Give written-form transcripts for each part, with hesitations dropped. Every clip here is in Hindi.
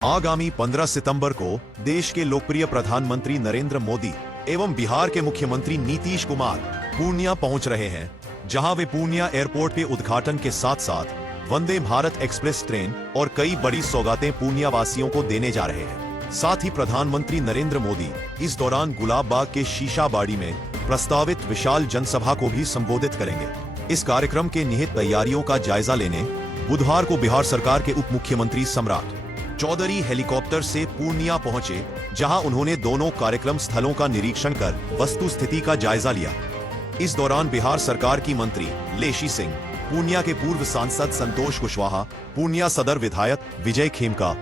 आगामी 15 सितंबर को देश के लोकप्रिय प्रधानमंत्री नरेंद्र मोदी एवं बिहार के मुख्यमंत्री नीतीश कुमार पूर्णिया पहुंच रहे हैं, जहां वे पूर्णिया एयरपोर्ट के उद्घाटन के साथ साथ वंदे भारत एक्सप्रेस ट्रेन और कई बड़ी सौगातें पूर्णिया वासियों को देने जा रहे हैं। साथ ही प्रधानमंत्री नरेंद्र मोदी इस दौरान गुलाब बाग के शीशाबाड़ी में प्रस्तावित विशाल जनसभा को भी संबोधित करेंगे। इस कार्यक्रम के निहित तैयारियों का जायजा लेने बुधवार को बिहार सरकार के उप मुख्यमंत्री सम्राट चौधरी हेलीकॉप्टर से पूर्णिया पहुंचे, जहां उन्होंने दोनों कार्यक्रम स्थलों का निरीक्षण कर वस्तु स्थिति का जायजा लिया। इस दौरान बिहार सरकार की मंत्री लेशी सिंह, पूर्णिया के पूर्व सांसद संतोष कुशवाहा, पूर्णिया सदर विधायक विजय खेमका,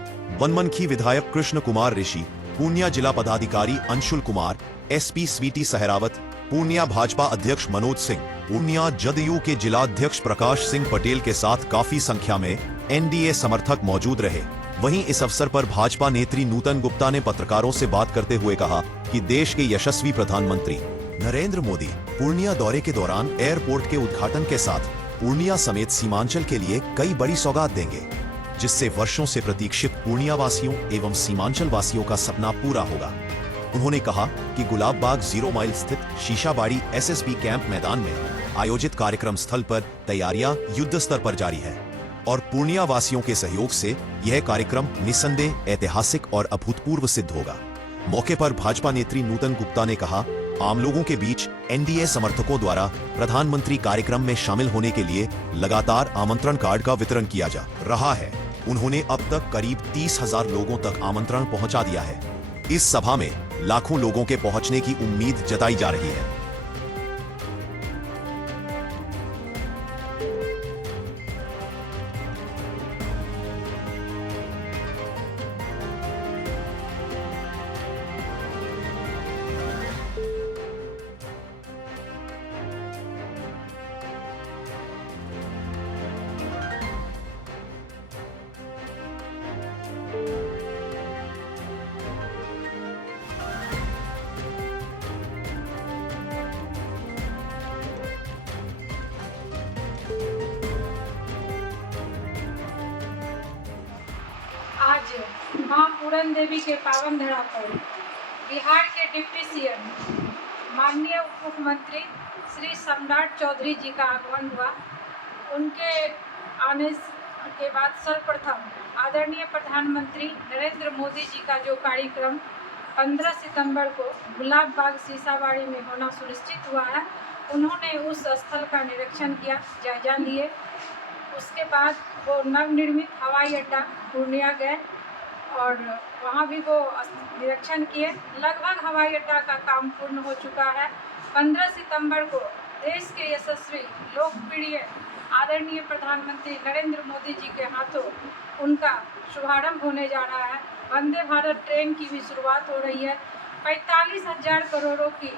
बनमनखी विधायक कृष्ण कुमार ऋषि, पूर्णिया जिला पदाधिकारी अंशुल कुमार, एसपी स्वीटी सहरावत, पूर्णिया भाजपा अध्यक्ष मनोज सिंह, पूर्णिया जदयू के जिला अध्यक्ष प्रकाश सिंह पटेल के साथ काफी संख्या में एनडीए समर्थक मौजूद रहे। वहीं इस अवसर पर भाजपा नेत्री नूतन गुप्ता ने पत्रकारों से बात करते हुए कहा कि देश के यशस्वी प्रधानमंत्री नरेंद्र मोदी पूर्णिया दौरे के दौरान एयरपोर्ट के उद्घाटन के साथ पूर्णिया समेत सीमांचल के लिए कई बड़ी सौगात देंगे, जिससे वर्षों से प्रतीक्षित पूर्णिया वासियों एवं सीमांचल वासियों का सपना पूरा होगा। उन्होंने कहा कि गुलाब बाग 0 माइल स्थित शीशाबाड़ी एसएसबी कैंप मैदान में आयोजित कार्यक्रम स्थल पर तैयारियां युद्ध स्तर पर जारी है और पूर्णिया वासियों के सहयोग से यह कार्यक्रम निस्संदेह ऐतिहासिक और अभूतपूर्व सिद्ध होगा। मौके पर भाजपा नेत्री नूतन गुप्ता ने कहा, आम लोगों के बीच एनडीए समर्थकों द्वारा प्रधानमंत्री कार्यक्रम में शामिल होने के लिए लगातार आमंत्रण कार्ड का वितरण किया जा रहा है। उन्होंने अब तक करीब 30,000 लोगों तक आमंत्रण पहुंचा दिया है। इस सभा में लाखों लोगों के पहुंचने की उम्मीद जताई जा रही है। आज मां पूरन देवी के पावन धरा पर बिहार के डिप्टी सीएम माननीय उप मुख्यमंत्री श्री सम्राट चौधरी जी का आगमन हुआ। उनके आने के बाद सर्वप्रथम आदरणीय प्रधानमंत्री नरेंद्र मोदी जी का जो कार्यक्रम 15 सितंबर को गुलाब बाग शीशाबाड़ी में होना सुनिश्चित हुआ है, उन्होंने उस स्थल का निरीक्षण किया, जायजा लिए। उसके बाद वो नवनिर्मित हवाई अड्डा पूर्णिया गए और वहाँ भी वो निरीक्षण किए। लगभग हवाई अड्डा का काम पूर्ण हो चुका है। 15 सितंबर को देश के यशस्वी लोकप्रिय आदरणीय प्रधानमंत्री नरेंद्र मोदी जी के हाथों उनका शुभारंभ होने जा रहा है। वंदे भारत ट्रेन की भी शुरुआत हो रही है। 45,000 करोड़ों की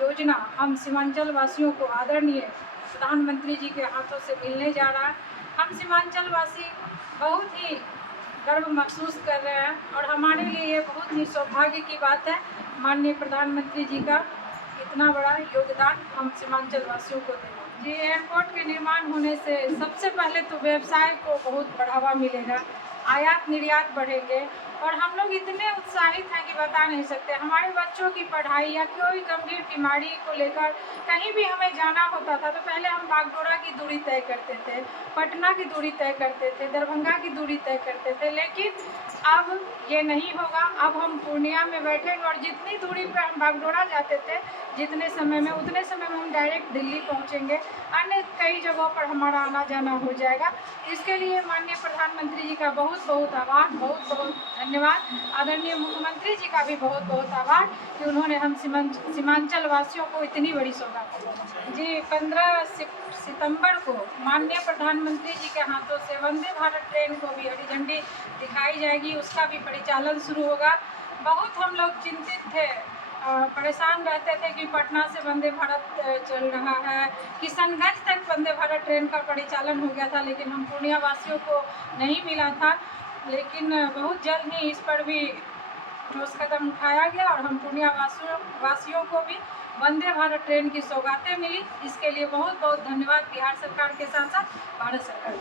योजना हम सीमांचल वासियों को आदरणीय प्रधानमंत्री जी के हाथों से मिलने जा रहा है। हम सीमांचल वासी बहुत ही गर्व महसूस कर रहे हैं और हमारे लिए ये बहुत ही सौभाग्य की बात है, माननीय प्रधानमंत्री जी का इतना बड़ा योगदान हम सीमांचल वासियों को दें। जी, एयरपोर्ट के निर्माण होने से सबसे पहले तो व्यवसाय को बहुत बढ़ावा मिलेगा, आयात निर्यात बढ़ेंगे और हम लोग इतने उत्साहित हैं कि बता नहीं सकते। हमारे बच्चों की पढ़ाई या कोई गंभीर बीमारी को लेकर कहीं भी हमें जाना होता था तो पहले हम बागडोरा की दूरी तय करते थे, पटना की दूरी तय करते थे, दरभंगा की दूरी तय करते थे, लेकिन अब ये नहीं होगा। अब हम पूर्णिया में बैठेंगे और जितनी दूरी पर हम बागडोरा जाते थे जितने समय में, उतने समय में हम डायरेक्ट दिल्ली पहुंचेंगे। अन्य कई जगहों पर हमारा आना जाना हो जाएगा। इसके लिए माननीय प्रधानमंत्री जी का बहुत बहुत आभार, बहुत बहुत धन्यवाद। आदरणीय मुख्यमंत्री जी का भी बहुत बहुत आभार कि उन्होंने हम सीमांचल वासियों को इतनी बड़ी सौगात दी। जी, 15 सितंबर को माननीय प्रधानमंत्री जी के हाथों से वंदे भारत ट्रेन को भी हरी झंडी दिखाई जाएगी, उसका भी परिचालन शुरू होगा। बहुत हम लोग चिंतित थे, परेशान रहते थे कि पटना से वंदे भारत चल रहा है, किशनगंज तक वंदे भारत ट्रेन का परिचालन हो गया था, लेकिन हम पूर्णिया वासियों को नहीं मिला था। लेकिन बहुत जल्द ही इस पर भी ठोस कदम उठाया गया और हम पूर्णिया वासियों को भी वंदे भारत ट्रेन की सौगातें मिली। इसके लिए बहुत बहुत धन्यवाद बिहार सरकार के साथ साथ भारत सरकार।